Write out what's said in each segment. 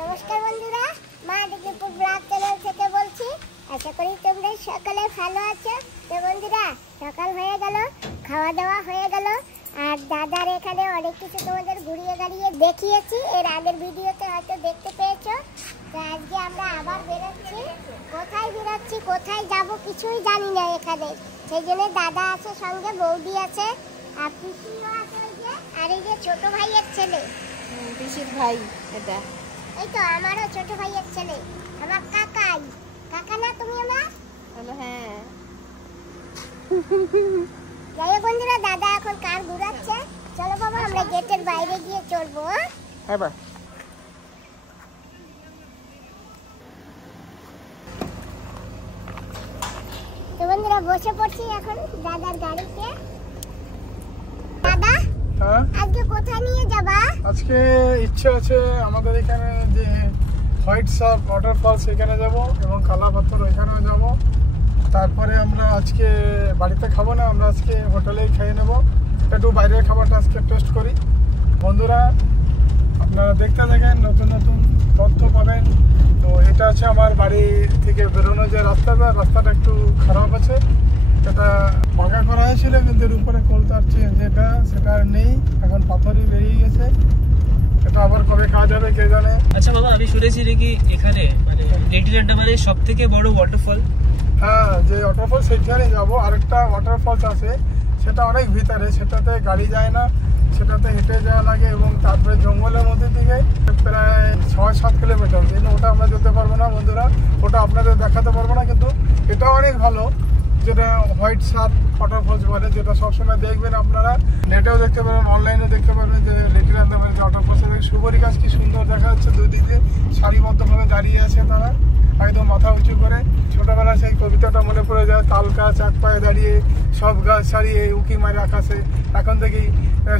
নমস্কার বন্ধুরা, মা দিদিপুর ব্লগ চ্যানেল থেকে বলছি। আশা করি তোমরা সকালে ভালো আছো। তো বন্ধুরা, সকাল হয়ে গেল, খাওয়া দাওয়া হয়ে গেল, আর দাদার এখানে অনেক কিছু তোমাদের ঘুরিয়ে গাড়িয়ে দেখিয়েছি। এর আগের ভিডিওতে হয়তো দেখতে পেয়েছো। তো আজকে আমরা আবার বেরোচ্ছি। কোথায় বেরোচ্ছি, কোথায় যাব কিছুই জানি না এখানে। সেই জন্য দাদা আছে সঙ্গে, বৌদি আছে, আর পিসিও আছে ওই যে, আর এই যে ছোট ভাইয়ের ছেলে, পিসির ভাই। এটা এই তো আমারও ছোট ভাইয়ের ছেলে, আমার কাকাই। কাকা না তুমি আমার? হলো হ্যাঁ। যাই হোক বন্ধুরা, দাদা এখন কার ঘুরাচ্ছে। চলো বাবা, আমরা গেটের বাইরে গিয়ে চড়বো। হ্যাঁ বা তো বন্ধুরা, বসে পড়ছি এখন দাদার গাড়িতে। দাদা, হ্যাঁ, আজকে কোথায় নিয়ে যাবা? আজকে ইচ্ছা আছে আমাদের এখানে যে হোয়াইট সাপ ওয়াটারফল সেখানে যাব এবং কালাপাথর ওইখানেও যাব। তারপরে আমরা আজকে বাড়িতে খাবো না, আমরা আজকে হোটেলেই খেয়ে নেব। একটু বাইরের খাবারটা আজকে টেস্ট করি। বন্ধুরা, আপনারা দেখতে থাকেন, নতুন নতুন তথ্য পাবেন। তো এটা আছে আমার বাড়ি থেকে বেরোনো যে রাস্তাটা একটু খারাপ আছে। এটা বাঁকা করা হয়েছিল, কিন্তু এর উপরে কলতার যেটা সেটা আর নেই, এখন পাথরই বেরিয়ে গেছে। এটা আবার কবে খাওয়া যাবে কে জানে। আচ্ছা বাবা, আমি শুনেছি নাকি এখানে মানে লেডিল্যান্ড আন্ডামানের সব থেকে বড় ওয়াটারফল। হ্যাঁ, যে ওয়াটারফল সেখানে যাবো। আরেকটা ওয়াটারফলস আছে, সেটা অনেক ভিতরে, সেটাতে গাড়ি যায় না, সেটাতে হেঁটে যাওয়া লাগে এবং তারপরে জঙ্গলের মধ্যে থেকে প্রায় 6-7 কিলোমিটার। কিন্তু ওটা আমরা যেতে পারবো না বন্ধুরা, ওটা আপনাদের দেখাতে পারবো না। কিন্তু এটাও অনেক ভালো, যেটা হোয়াইট সাপ ওয়াটারফলস বলে, যেটা সবসময় দেখবেন আপনারা। নেটেও দেখতে পারবেন, অনলাইনেও দেখতে পারবেন যে লেডিল্যান্ড আন্ডামানের যে ওয়াটারফলস। সুবরি গাছ কি সুন্দর দেখা যাচ্ছে, দুদিকে সারিবদ্ধভাবে দাঁড়িয়ে আছে তারা, একদম মাথা উঁচু করে। ছোটবেলার সেই কবিতাটা মনে পড়ে যায়, তাল গাছ এক পায়ে দাঁড়িয়ে, সব গাছ ছাড়িয়ে উঁকি মারে আকাশে। এখন থেকেই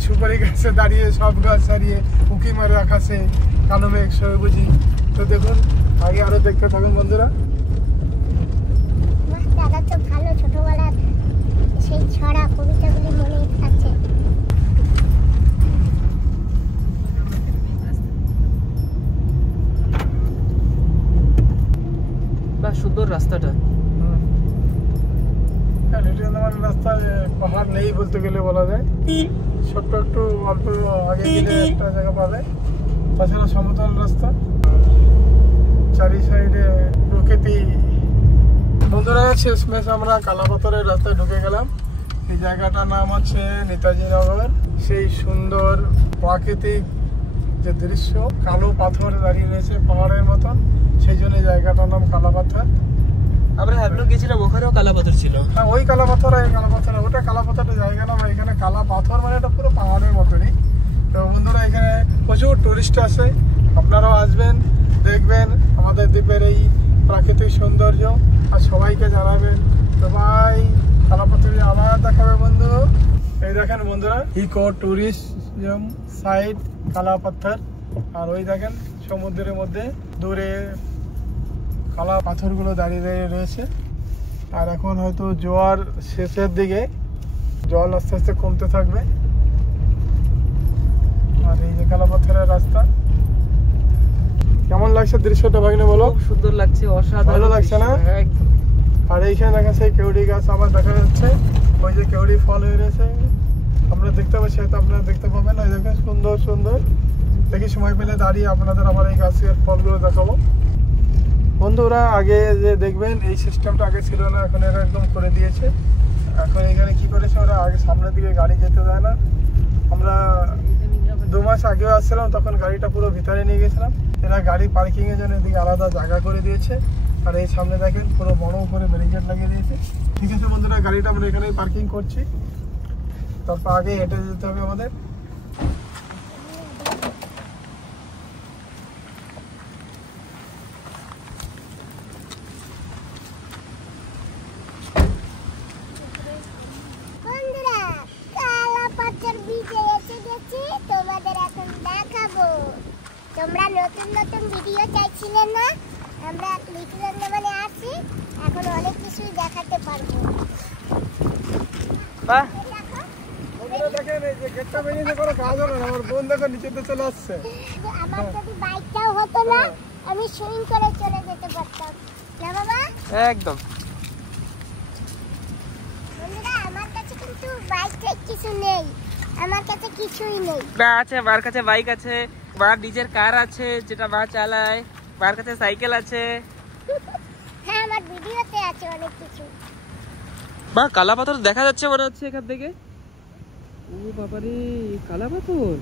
সুপারি গাছে দাঁড়িয়ে, সব গাছ ছাড়িয়ে উঁকি মারে আকাশে, কালো মেঘ সবুজি। তো দেখুন, আগে আরো দেখতে থাকুন বন্ধুরা। দাদা তো ভালো, ছোটবেলার সেই ছড়া কবিতাগুলি মনে আছে। বা সুন্দর রাস্তাটা। লেডিল্যান্ড আন্ডামানের রাস্তায় পাহাড় নেই বলতে গেলে বলা যায়। ছোট্ট একটু অল্প আগে গেলে একটা জায়গা পাবে, তাছাড়া সমতল রাস্তা, চারি সাইডে প্রকৃতি। বন্ধুরা, শেষমেশ আমরা কালাপাথরের রাস্তায় ঢুকে গেলাম। এই জায়গাটার নাম হচ্ছে নেতাজি নগর। সেই সুন্দর প্রাকৃতিক যে দৃশ্য, কালো পাথর দাঁড়িয়ে রয়েছে পাহাড়ের মতন, সেই জন্য এই জায়গাটার নাম কালাপাথর। আমরা হ্যাবলং গেছিলাম, ওখানেও কালা পাথর ছিল। হ্যাঁ, ওই কালাপাথর, এই কালাপাথর, ওটা কালাপাথরের জায়গা না। এখানে কালা পাথর মানে এটা পুরো পাহাড়ের মতনই। তো বন্ধুরা, এখানে প্রচুর টুরিস্ট আসে, আপনারাও আসবেন, দেখবেন আমাদের দ্বীপের এই প্রাকৃতিক সৌন্দর্য, আর সবাইকে জানাবেন। তো ভাই, কালাপাথরে আবার দেখাবে বন্ধু। এই দেখেন বন্ধুরা, ইকো ট্যুরিজম সাইট কালাপাথর। আর ওই দেখেন সমুদ্রের মধ্যে দূরে কালা পাথরগুলো দাঁড়িয়ে দাঁড়িয়ে রয়েছে। আর এখন হয়তো জোয়ার শেষের দিকে, জল আস্তে আস্তে কমতে থাকবে। আর এই যে কালাপাথরের রাস্তা, কেমন লাগছে দৃশ্যটা ভাগ্নে বলো? খুব সুন্দর লাগছে, অসাধারণ, ভালো লাগছে না? একদম। আর এইখানে দেখা সেই কেউড়ি গাছ আবার দেখা যাচ্ছে, ওই যে কেউড়ি ফল হয়ে রয়েছে, আমরা দেখতে পাচ্ছি, হয়তো আপনারা দেখতে পাবেন। ওই দেখেন সুন্দর সুন্দর। দেখি সময় পেলে দাঁড়িয়ে আপনাদের আবার এই গাছের ফলগুলো দেখাবো। বন্ধুরা, আগে যে দেখবেন এই সিস্টেমটা আগে ছিল না, এখন এরা একদম করে দিয়েছে। এখন এখানে কি করেছে ওরা, আগে সামনের দিকে গাড়ি যেতে দেয় না। আমরা 2 মাস আগেও আসছিলাম, তখন গাড়িটা পুরো ভিতরে নিয়ে গেছিলাম। এরা গাড়ি পার্কিং এর জন্য এদিকে আলাদা জায়গা করে দিয়েছে। আর এই সামনে দেখেন পুরো বড় করে ব্যারিকেড লাগিয়ে দিয়েছে। ঠিক আছে বন্ধুরা, গাড়িটা আমরা এখানেই পার্কিং করছি, তারপর আগে হেঁটে যেতে হবে আমাদের। বন্ধুরা, কালাপাথর বিচে এসে গেছি, তোমাদের এখন দেখাবো। তোমরা নতুন নতুন ভিডিও চাইছিলে না, আমরা লিটল আন্ডামানে আছি, এখন অনেক কিছুই দেখাতে পারবো। বাহ, দেখো, বন্ধুরা দেখেন এই যে গেটটা বেরিয়েছে কোনো কাজ হলো না, আমার বোন দেখো নিচেতে চলে আসছে। আমার যদি বাইকটাও হতো না আমি সুইং করে চলে যেতে পারতাম না বাবা। একদম। বন্ধুরা আমার কাছে কিন্তু বাইক কিছু নেই, আমার কাছে কিছুই নেই। বা আছে, মার কাছে বাইক আছে, মার নিজের কার আছে যেটা মা চালায়, মার কাছে সাইকেল আছে। হ্যাঁ আমার ভিডিওতে আছে অনেক কিছু। মা কালা পাথর দেখা যাচ্ছে মনে হচ্ছে এখান থেকে। ও বাবারে, কালা পাথর।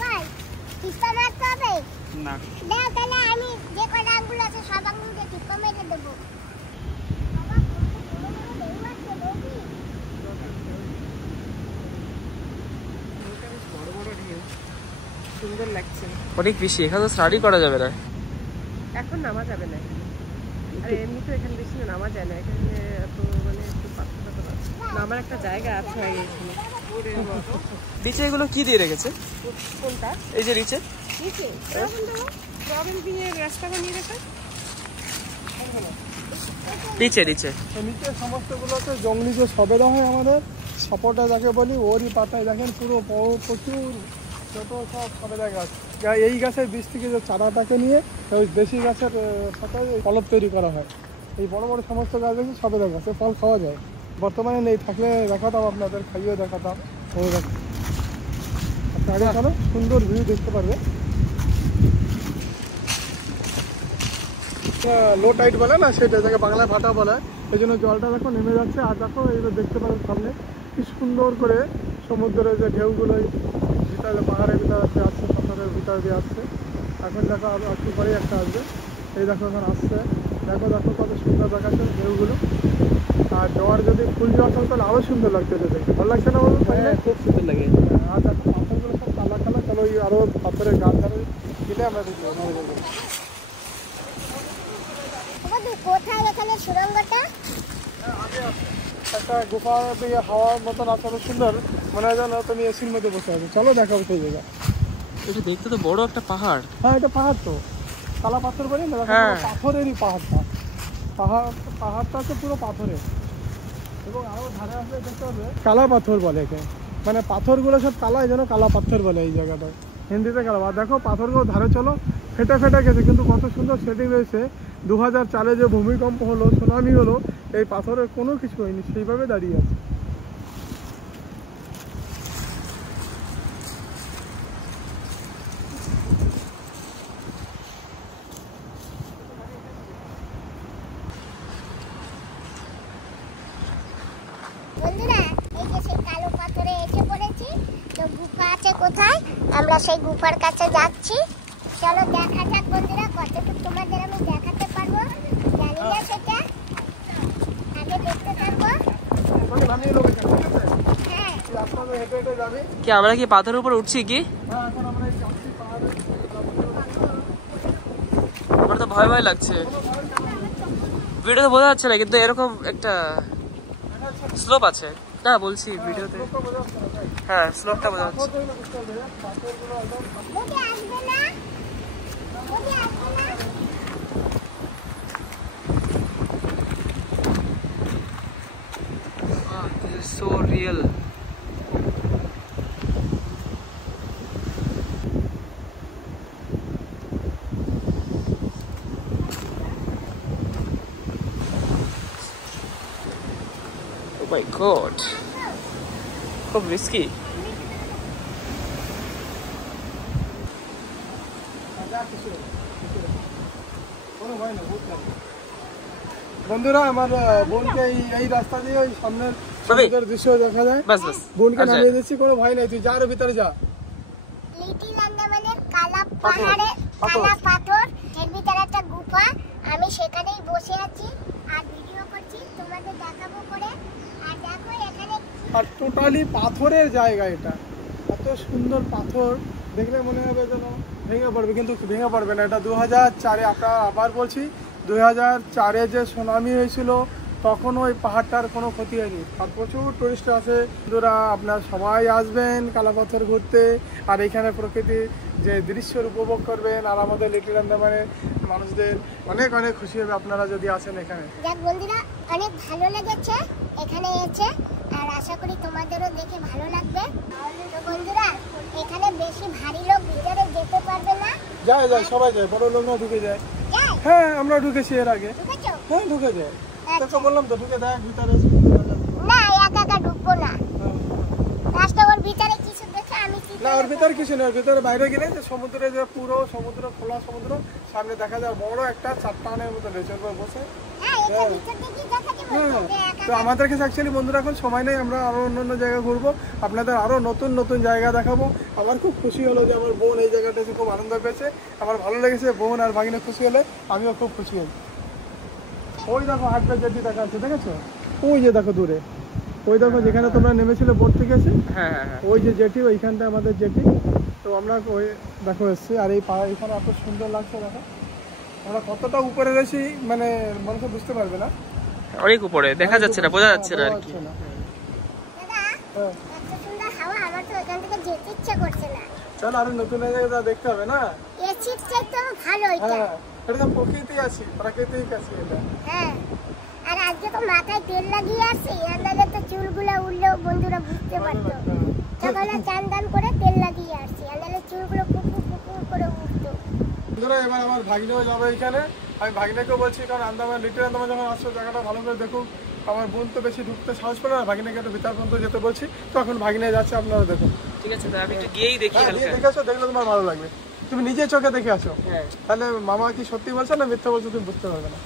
ভাই টিপা মারতে হবে না, দাও, তাহলে আমি যে কটা আঙ্গুল আছে সব আঙ্গুলকে টিপা মেরে দেবো। বাবা কত বড় বড় ঢেউ আসছে দেখি। সুন্দর লাগছে। অনেক বেশি, এখানে তো স্টাডি করা যাবে না। এখন নামা যাবে না, আর এমনি তো এখানে বেশি নামা যায় না, এখানে এত মানে একটু পাথর পাথর আছে। নামার একটা জায়গা আছে আগে এখানে। নিচে এগুলো কি দিয়ে রেখেছে? কোনটা? এই যে নিচে নিচে রবিন দিয়ে রাস্তা বানিয়ে রাখা। নিচে নিচে তো নিচে সমস্তগুলোতে জঙ্গলি যে সবেদা হয় আমাদের, সাপোটা যাকে বলি, ওরই পাতায় দেখেন পুরো প্রচুর ছোট সব সবেদা গাছ। এই গাছের বীজ থেকে যে চারাটাকে নিয়ে ওই দেশি গাছের সাথে ফলপ তৈরি করা হয়। এই বড় বড় সমস্ত গাছ দেখি সবেদা গাছে ফল খাওয়া যায়। বর্তমানে নেই, থাকলে দেখাতাম আপনাদের, খাইয়েও দেখাতাম। ওই দেখো আপনি আগে চলো, সুন্দর ভিউ দেখতে পারবে। লো টাইট বলে না, সেটা যাকে বাংলায় ভাটা বলে, এই জন্য জলটা দেখো নেমে যাচ্ছে। আর দেখো এইগুলো দেখতে পারেন সামনে কি সুন্দর করে সমুদ্রের যে ঢেউগুলো ভিতরে পাহাড়ের ভিতরে আসছে, পাথরের ভিতর দিয়ে আসছে। এখন দেখো একটু পরেই একটা আসবে, এই দেখো এখন আসছে। দেখো দেখো কত সুন্দর দেখাচ্ছে ঢেউগুলো। আর জোয়ার যদি ফুল জোয়ার থাকতো তাহলে আরও সুন্দর লাগতো দেখে, ভালো লাগছে না বলুন? খুব সুন্দর লাগে। আর দেখো পাথরগুলো সব কালা কালা। চলো ওই আরও পাথরের গাছ ধারে গেলে আমরা দেখবো। কোথায় এখানে সুড়ঙ্গটা? একটা গুফা দিয়ে হাওয়ার মতন আছে, অনেক সুন্দর, মনে হয় যেন তুমি এসির মধ্যে বসে আছো। চলো দেখাবো সেই জায়গা। এটা দেখতে তো বড় একটা পাহাড়। হ্যাঁ এটা পাহাড়, তো কালা পাথর বলি না, হ্যাঁ। পাথরেরই পাহাড়টা। পাহাড়টা তো পুরো পাথরের, এবং আরো ধারে আসলে দেখতে পারবে কালা পাথর বলে একে। মানে পাথরগুলো সব কালা, এই জন্য কালা পাথর বলে এই জায়গাটায়, হিন্দিতে কালা। আর দেখো পাথরগুলো ধারে চলো ফেটে ফেটে গেছে, কিন্তু কত সুন্দর সেটিং রয়েছে। 2004-এ যে ভূমিকম্প হলো, সুনামি হলো, এই পাথরের কোনো কিছু হয়নি, সেইভাবে দাঁড়িয়ে আছে। বন্ধুরা এই যে সেই কালো পাথরে এসে পড়েছি, তো গুফা আছে কোথায়, আমরা সেই গুফার কাছে যাচ্ছি। চলো দেখা যাক বন্ধুরা, কতটুকু তোমাদের আমি দেখাতে পারবো জানি না সেটা, আগে দেখতে থাকবো। নামিয়ে দেবো এখানে, ঠিক আছে? হ্যাঁ রাস্তা দিয়ে হেঁটে হেঁটে যাবি। কি আমরা কি পাথরের উপর উঠছি কি? হ্যাঁ এখন আমরা এই যাচ্ছি পাহাড়ে। আমার তো ভয় ভয় লাগছে। ভিডিওতে বোঝা যাচ্ছে না, কিন্তু এরকম একটা স্লোপ আছে না, বলছি ভিডিওতে। হ্যাঁ স্লোপটা বোঝা যাচ্ছে। যদি আসবে না, যদি আসবে না। This is so real. Oh my god. খুব রিস্কি। বন্ধুরা আমার বোনকে এই রাস্তা দিয়ে ওই সামনের সমুদ্রের দৃশ্য দেখা যায়। বাস বাস। বোনকে নামিয়ে দিচ্ছি, কোনো ভয় নেই, তুই যা আরো ভিতরে যা। লিটিল আন্দামানের কালা পাহাড়ে কালা পাথর, এর ভিতরে একটা গুফা, আমি সেখানেই বসে আছি আর ভিডিও করছি, তোমাদের দেখাবো করে। আর দেখো এখানে আর টোটালি পাথরের জায়গা, এটা এত সুন্দর পাথর দেখলে মনে হবে যেন ভেঙে পড়বে, কিন্তু ভেঙে পড়বে না। এটা 2004-এ, আপনারা আবার বলছি 2004-এ যে সুনামি হয়েছিল, তখন ওই পাহাড়টার কোনো ক্ষতি হয়নি। আর প্রচুর টুরিস্ট আছে। বন্ধুরা আপনারা সবাই আসবেন কালাপাথর ঘুরতে, আর এখানে প্রকৃতির যে দৃশ্যের উপভোগ করবেন, আর আমাদের লিটল আন্দামানের মানুষদের অনেক অনেক খুশি হবে আপনারা যদি আসেন এখানে। যাক বন্ধুরা, অনেক ভালো লেগেছে এখানে এসে, আর আশা করি তোমাদেরও দেখে ভালো লাগবে। তো বন্ধুরা, এখানে বেশি ভারী লোক ভিতরে যেতে পারবে না। যায় যায়, সবাই যায়, বড় লোকরা ঢুকে যায়। যায়? হ্যাঁ, আমরা ঢুকেছি এর আগে। ঢুকেছো? হ্যাঁ, ঢুকে যায়। আচ্ছা। তোকে বললাম তো ঢুকে দেখ ভিতরে। না, একা একা ঢুকবো না। লাস্টে ওর ভিতরে কিছু দেখে আমি কি না, ওর ভিতরে কিছু নেই। ওর ভিতরে বাইরে গেলে যে সমুদ্রে, যে পুরো সমুদ্র, খোলা সমুদ্র সামনে দেখা যায়, বড় একটা চাট্টানের মতো রয়েছে, ওর উপর বসে। হ্যাঁ, এটা ভিতর থেকে দেখাতে বলছো যে একা তো আমাদের কাছে অ্যাকচুয়ালি বন্ধুরা এখন সময় নেই, আমরা আরো অন্য জায়গা ঘুরবো, আপনাদের আরো নতুন নতুন জায়গা দেখাবো। আমার খুব খুশি হলো যে আমার বোন এই জায়গাটা এসে খুব আনন্দ পেয়েছে, আমার ভালো লেগেছে। বোন আর ভাগিনা খুশি হলে আমিও খুব খুশি হই। ওই দেখো হাটটা যেটি দেখা যাচ্ছে, দেখেছো? ওই যে দেখো দূরে, ওই দেখো যেখানে তোমরা নেমেছিলে বোট থেকে এসে, হ্যাঁ হ্যাঁ হ্যাঁ। ওই যে জেটি, ওইখানটা আমাদের জেটি। তো আমরা ওই দেখো এসছি, আর এই পাহাড় এখানে এত সুন্দর লাগছে। দেখো আমরা কতটা উপরে রয়েছি, মানে মানুষ বুঝতে পারবে না। অনেক উপরে দেখা যাচ্ছে না, বোঝা যাচ্ছে না আর কি। দাদা, হ্যাঁ, এত সুন্দর হাওয়া, আমার তো এখান থেকে যেতে ইচ্ছা করছে না। চল আরো নতুন জায়গা দেখতে হবে না? এসির চাইতে ভালো এটা। হ্যাঁ, এটা তো প্রকৃতি আছে, প্রাকৃতিক আছে এটা। হ্যাঁ, আর আজকে তো মাথায় তেল লাগিয়ে আসছি, আন্দাজে তো চুলগুলো উঠলেও বন্ধুরা বুঝতে পারতো। সকালে চান দান করে তেল লাগিয়ে আসছি, আন্দাজে চুলগুলো কুকুর কুকুর করে উঠতো। বন্ধুরা, এবার আমার ভাগিনাও যাবে এখানে। আমি ভাগিনাকেও বলছি, কারণ আন্দামান, লিটল আন্দামান যখন আসছো জায়গাটা ভালো করে দেখুন। আমার বোন তো বেশি ঢুকতে সাহস করে না, ভাগিনাকে একটু ভিতর পর্যন্ত যেতে বলছি। তখন ভাগিনা যাচ্ছে, আপনারা দেখুন। ঠিক আছে, তাহলে আমি একটু গিয়েই দেখি হ্যাঁ, হালকা। দেখে আসো, দেখলে তোমার ভালো লাগবে। তুমি নিজে চোখে দেখে আসো, হ্যাঁ। তাহলে মামা কি সত্যি বলছে না মিথ্যা বলছে তুমি বুঝতে পারবে না।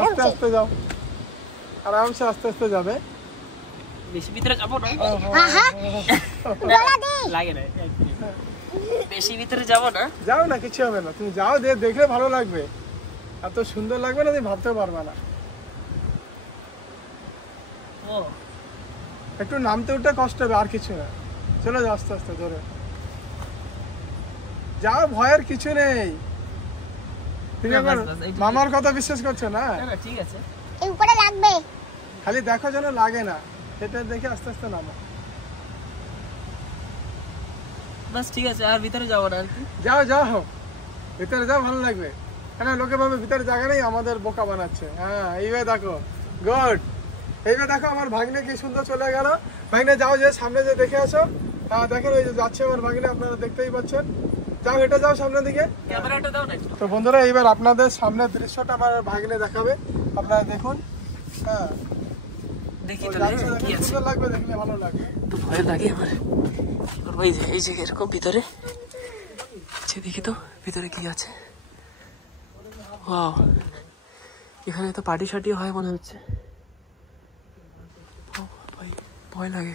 আস্তে আস্তে যাও, আরামসে আস্তে আস্তে যাবে। বেশি ভিতরে যাবো না, আহা, গলা দে। লাগে না, বেশি ভিতরে যাবো না। যাও না, কিছু হবে না, তুমি যাও, দেখলে ভালো লাগবে। এত সুন্দর লাগবে না, তুমি ভাবতে পারবে না। ও একটু নামতে উঠতে কষ্ট হবে, আর কিছু না। চলে যাও আস্তে আস্তে ধরে যাও, ভয়ের কিছু নেই। তুমি না, এখন বাস, বাস, এইটুকু। মামার কথা বিশ্বাস করছো না? না না, ঠিক আছে। এই উপরে লাগবে। খালি দেখো যেন লাগে না, এটা দেখে আস্তে আস্তে নামো। বাস ঠিক আছে, আর ভিতরে যাবো না আর কি। যাও যাও, ভিতরে যাও, ভালো লাগবে। হ্যাঁ, লোকে ভাবে ভিতরে জায়গা নেই, আমাদের বোকা বানাচ্ছে। হ্যাঁ, এইভাবে দেখো, গুড। এইভাবে দেখো আমার ভাগ্নে কি সুন্দর চলে গেল। ভাগ্নে যাও, যে সামনে যে দেখে আসো। হ্যাঁ, দেখেন ওই যে যাচ্ছে আমার ভাগ্নে, আপনারা দেখতেই পাচ্ছেন। যাও, হেঁটে যাও সামনের দিকে। ক্যামেরাটা দাও না একটু। তো বন্ধুরা, এইবার আপনাদের সামনে দৃশ্যটা আমার ভাগ্নে দেখাবে, আপনারা দেখুন। হ্যাঁ, দেখি ও তাহলে যাচ্ছে, কি দেখুন, আছে। সুন্দর লাগবে, দেখলে ভালো লাগবে। তো ভয় লাগে আমার। কি করবো, এই যে এরকম ভিতরে। আচ্ছা, দেখি তো ভিতরে কি আছে। ওয়াও, এখানে তো পার্টি শার্টি হয় মনে হচ্ছে। ও ভাই, ভয় লাগে।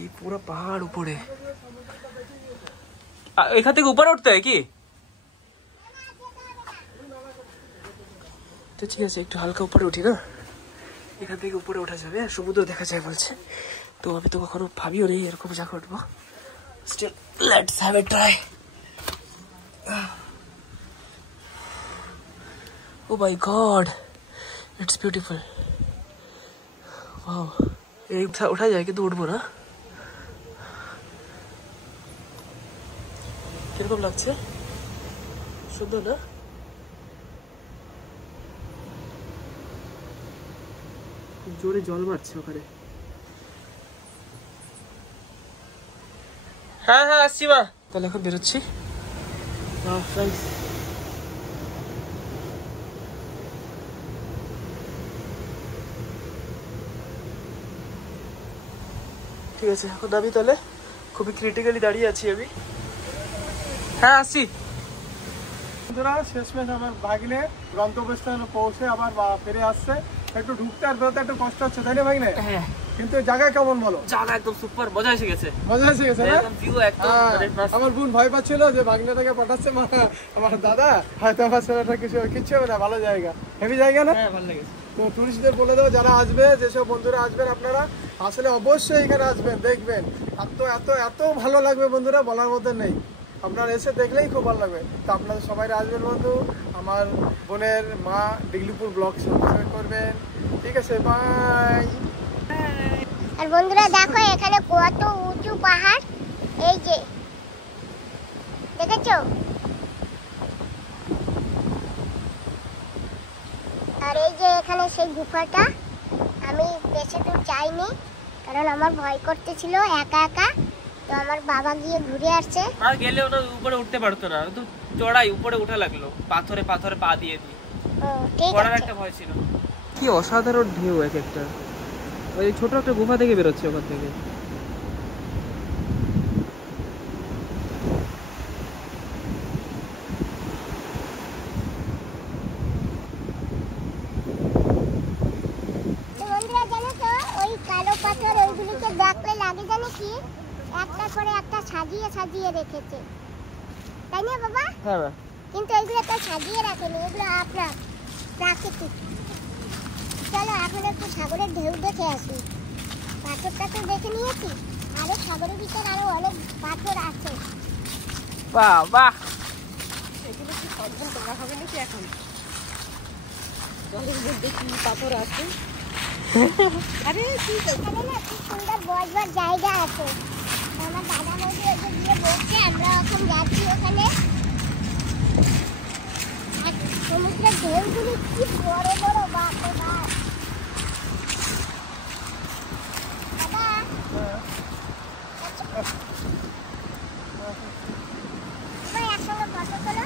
এই পুরো পাহাড় উপরে, এখান থেকে উপরে উঠতে হয় কি? তো ঠিক আছে, একটু হালকা উপরে উঠি না, এখান থেকে উপরে ওঠা যাবে, আর সমুদ্র দেখা যায় বলছে। তো আমি তো কখনো ভাবিও নেই এরকম জায়গা উঠবো। Still let's have a try. Oh my God, it's beautiful. Wow, এই ওঠা যায় কিন্তু উঠবো না। কিরকম লাগছে? সুন্দর না? জোরে জল মারছে ওখানে। হ্যাঁ হ্যাঁ, আসছি মা। তাহলে এখন বেরোচ্ছি। ঠিক আছে, এখন আমি তাহলে খুবই ক্রিটিক্যালি দাঁড়িয়ে আছি আমি। হ্যাঁ, আসছি। বন্ধুরা, শেষমেশ আমার ভাগ্নে গন্তব্যস্থানে পৌঁছে আবার ফিরে আসছে। একটু ঢুকতে আর বেরোতে একটু কষ্ট হচ্ছে, তাই না ভাগ্নে? হ্যাঁ, কিন্তু জায়গা কেমন বলো? জায়গা একদম সুপার, মজা এসে গেছে। মজা এসে গেছে না? একদম ভিউ একদম হ্যাঁ, মানে plus। আমার বোন ভয় পাচ্ছিল যে ভাগ্নেটাকে পাঠাচ্ছে আমার দাদা, হয়তো আমার ছেলেটা কিচ্ছু হবে না, ভালো জায়গা, হেভি জায়গা না? হ্যাঁ, ভালো লেগেছে। তো টুরিস্টদের বলে দাও, যারা আসবে, যেসব বন্ধুরা আসবেন, আপনারা আসলে অবশ্যই এখানে আসবেন, দেখবেন। এত এত এত ভালো লাগবে বন্ধুরা, বলার মধ্যে নেই। আপনারা এসে দেখলেই খুব ভালো লাগবে। তো আপনাদের সবাই আসবেন বন্ধু। আমার বোনের মা ডিগলিপুর ব্লগ সাবস্ক্রাইব করবেন, ঠিক আছে, বাই। আর বন্ধুরা দেখো এখানে কত উঁচু পাহাড়, এই যে দেখেছো? আর এই যে এখানে সেই গুফাটা, আমি বেশি দূর যাইনি কারণ আমার ভয় করতেছিল একা একা, তো আমার বাবা গিয়ে ঘুরে আসছে। আর গেলে ওটা উপরে উঠতে পারতো না, তো চড়াই উপরে উঠা লাগলো, পাথরে পাথরে পা দিয়ে দিয়ে। ও ঠিক পড়ার আছে। একটা ভয় ছিল। কি অসাধারণ ঢেউ এক একটা, ওই ছোট একটা গুফা থেকে বেরোচ্ছে ওখান থেকে। তো বন্ধুরা জানো তো ওই কালো পাথর ওইগুলিকে দেখলে লাগে জানো কি, একটা করে একটা সাজিয়ে সাজিয়ে রেখেছে, তাই না বাবা? হ্যাঁ, কিন্তু এগুলো তো সাজিয়ে রাখেনি, এগুলো আপনার প্রাকৃতিক। চলো এখন একটু সাগরের ঢেউ দেখে আসি। পাথর টাথর দেখে নিয়েছি, আরো সাগরের ভিতর আরো অনেক পাথর আছে। বাহ বাহ। এগুলো কি সবজন তোলা হবে নাকি এখন? জলের মধ্যে কি পাথর আছে? আরে কি এখানে না খুব সুন্দর বসবার জায়গা আছে। আমার দাদা বৌদি ওকে গিয়ে বসছে, আমরা এখন যাচ্ছি ওখানে। আর সমুদ্রের ঢেউগুলি কি বড় বড়, বাপ রে বাপ। দাদা সবাই একসঙ্গে ফটো তোলো।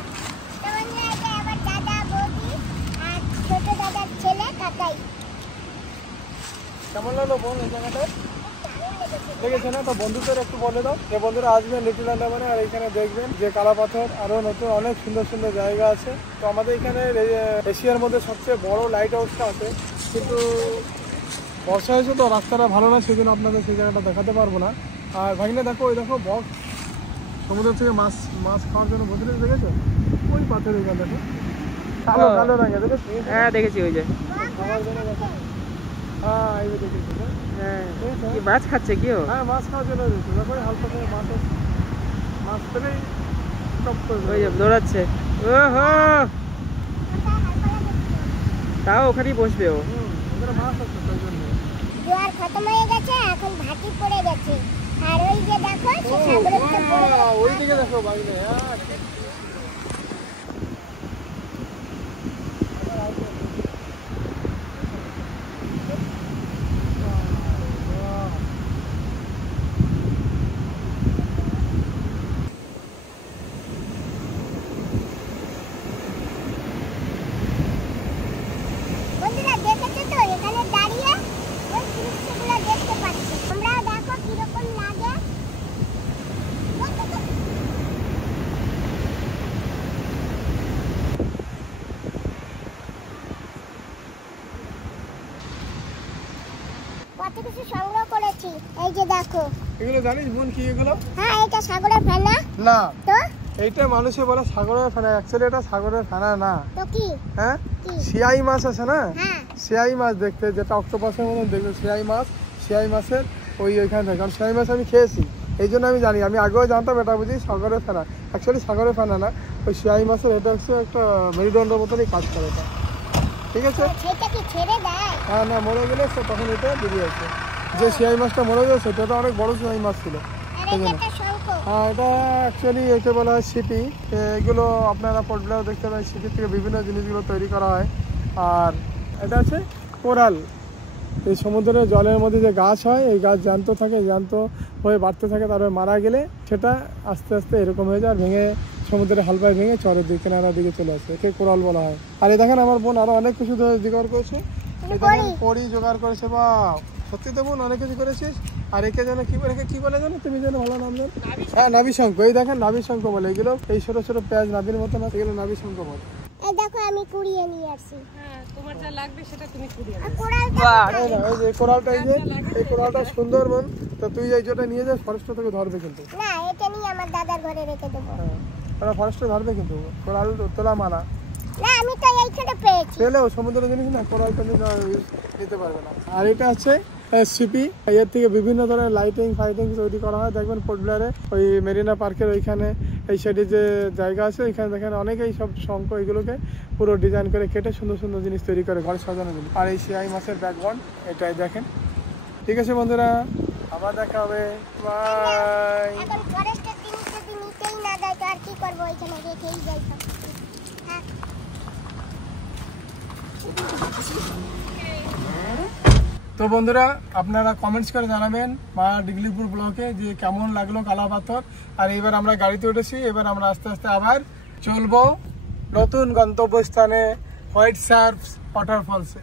তেমন না, এটা আমার দাদা বৌদি আর ছোট দাদার ছেলে কাকাই। কেমন লাগলো বোন এই জায়গাটা? দেখেছে না? তো বন্ধুদের একটু বলে দাও যে বন্ধুরা আসবেন লিটল আন্দামানে, আর এখানে দেখবেন যে কালা পাথর আরো নতুন অনেক সুন্দর সুন্দর জায়গা আছে। তো আমাদের এখানে এশিয়ার মধ্যে সবচেয়ে বড় লাইট হাউসটা আছে, কিন্তু বর্ষা হয়েছে তো রাস্তাটা ভালো না, সেই জন্য আপনাদের সেই জায়গাটা দেখাতে পারবো না। আর ভাগিনা দেখো, ওই দেখো বক্স সমুদ্র থেকে মাছ মাছ খাওয়ার জন্য বসে দেখেছো? ওই পাথর এখানে দেখো কালো কালো রঙের, দেখেছো? হ্যাঁ দেখেছি, ওই যে খাওয়ার জন্য দেখো। হ্যাঁ এই যে দেখেছো না? হ্যাঁ, দেখেছো? কি মাছ খাচ্ছে কি ও? হ্যাঁ মাছ খাওয়ার জন্য দিচ্ছি, দেখো হালকা করে মাছ পেলেই টপ করে ওই যে দৌড়াচ্ছে। ওহো, তাও ওখানেই বসবে ও। ওখানে মাছ আছে তাই জন্য। জোয়ার খতম হয়ে গেছে, এখন ভাটি পড়ে গেছে। আর ওই যে দেখো সে সাগরের ভিতর পড়ে গেছে। ওই দিকে দেখো বাইরে। বন্ধুরা দেখেছো তো, এখানে দাঁড়িয়ে ওই দৃশ্যগুলো দেখতে পাচ্ছি। তোমরাও দেখো কিরকম লাগে। কত কিছু সংগ্রহ করেছি, এই যে দেখো। এগুলো জানিস বোন কি এগুলো? হ্যাঁ এটা সাগরের ফেনা। না, তো এইটা মানুষে বলে সাগরের ফেনা, অ্যাকচুয়ালি এটা সাগরের ফেনা না। তো কি? হ্যাঁ, কি? শিয়াই মাছ আছে না, হ্যাঁ শিয়াই মাছ দেখতে, যেটা অক্টোপাসের মতন দেখবে, শিয়াই মাছের ওইখানে থাকে। কারণ শিয়াই মাছ আমি খেয়েছি, এই জন্য আমি জানি। আমি আগেও জানতাম এটা বুঝি সাগরের ফেনা, অ্যাকচুয়ালি সাগরের ফেনা না, ওই শিয়াই মাছের। এটা হচ্ছে একটা মেরুদণ্ড মতনই কাজ করে এটা, ঠিক আছে? সেটা কি ছেড়ে দেয়? হ্যাঁ না, মরে গেলে তখন এটা বেরিয়ে আসে। যে শিয়াই মাছটা মরে গেছে সেটা তো অনেক বড় শিয়াই মাছ ছিল। আর এটা একটা শঙ্খ। হ্যাঁ, এটা অ্যাকচুয়ালি একে বলা হয় সিপি। এগুলো আপনারা পড়লেও দেখতে পাবেন, সিপি থেকে বিভিন্ন জিনিসগুলো তৈরি করা হয়। আর এটা আছে কোরাল। এই সমুদ্রের জলের মধ্যে যে গাছ হয়, এই গাছ জ্যান্ত থাকে, জ্যান্ত হয়ে বাড়তে থাকে, তারপরে মারা গেলে সেটা আস্তে আস্তে এরকম হয়ে যায়, আর ভেঙে সমুদ্রের হালপায় ভেঙে চরের দিকে কিনারার দিকে চলে আসে, একে কোরাল বলা হয়। আর এই দেখেন আমার বোন আরো অনেক কিছু জোগাড় করেছে। এই দেখেন কড়ি জোগাড় করেছে। বা সত্যি তো বোন অনেক কিছু করেছিস। আর একে যেন কি বলে জানো তুমি, যেন ভালো নাম জানো? হ্যাঁ নাভি শঙ্খ। এই দেখেন নাভি শঙ্খ বলে এগুলো, এই ছোট ছোট পেঁয়াজ নাভির মতন আছে, এগুলো নাভি শঙ্খ বলে। এই দেখো আমি কুড়িয়ে নিয়ে আসছি। হ্যাঁ, তোমার যা লাগবে সেটা তুমি কুড়িয়ে আর নাও। কোরালটা বাহ, এই না, এই যে কোরালটা, এই কোরালটা সুন্দর বোন। তো তুই এই যেটা নিয়ে যাস ফরেস্ট থেকে ধরবে কিন্তু। না, এটা নিয়ে আমার দাদার ঘরে রেখে দেবো। হ্যাঁ, ওরা ফরেস্টে ধরবে কিন্তু, কোরাল তোলা মানা। না আমি তো এইখানে পেয়েছি। পেলেও সমুদ্রের জিনিস না, কোরাল পেলে নিতে পারবে না। আর এটা হচ্ছে সিপি, এর থেকে বিভিন্ন ধরনের লাইটিং ফাইটিং তৈরি করা হয়। দেখবেন পোর্ট ব্লেয়ারে ওই মেরিনা পার্কের ওইখানে এই সাইডে যে জায়গা আছে এখানে দেখেন অনেকেই সব শঙ্খ এগুলোকে পুরো ডিজাইন করে কেটে সুন্দর সুন্দর জিনিস তৈরি করে ঘরে সাজানোর জন্য। আর এই শিয়াই মাছের ব্যাকগ্রাউন্ড এটাই দেখেন। ঠিক আছে বন্ধুরা, আবার দেখা হবে, বাই। এখন ফরেস্টের জিনিস যদি নিতেই না দেয় তো আর কি করবো, ওইখানে রেখেই যাই সব। হ্যাঁ তো বন্ধুরা, আপনারা কমেন্টস করে জানাবেন মা ডিগলিপুর ব্লকে যে কেমন লাগলো কালাপাথর। আর এবার আমরা গাড়িতে উঠেছি, এবার আমরা আস্তে আস্তে আবার চলবো নতুন গন্তব্যস্থানে হোয়াইট সার্ফ ওয়াটারফলসে।